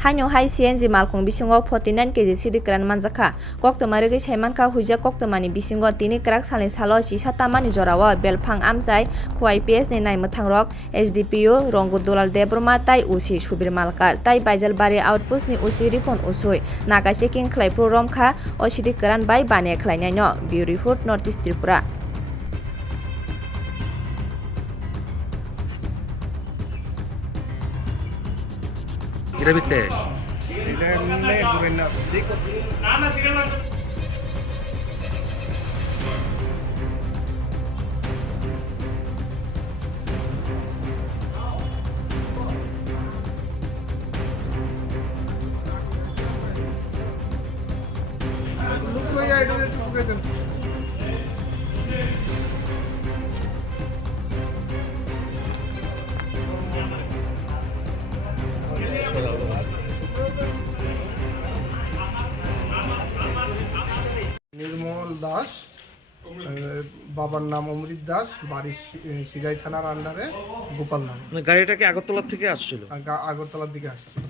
Haino hai CNG malkung bisingo 49 kg Sidhi Kuran manjaka koktoma rigi saimanka huija koktomani bisingo tini krak salin salo si satamani jorao belphang amjai IPS ni naimuthangrok SDPO Ronggu Dulal Debroma tai usi subir malkar tai Baijal Bari outpost ni usi ripon usui naga checking khlaipro Romkha o Sidhi Kuran bai Bania Khainaino Bureau Report Northeast Tripura. Grabite. निर्मल दास বাবার নাম অমৃত দাস বাড়ি সিধাই থানার আন্ডারে গোপাল নাম। গাড়িটা কি আগরতলা থেকে আসছিল? আগরতলার দিকে আসছিল।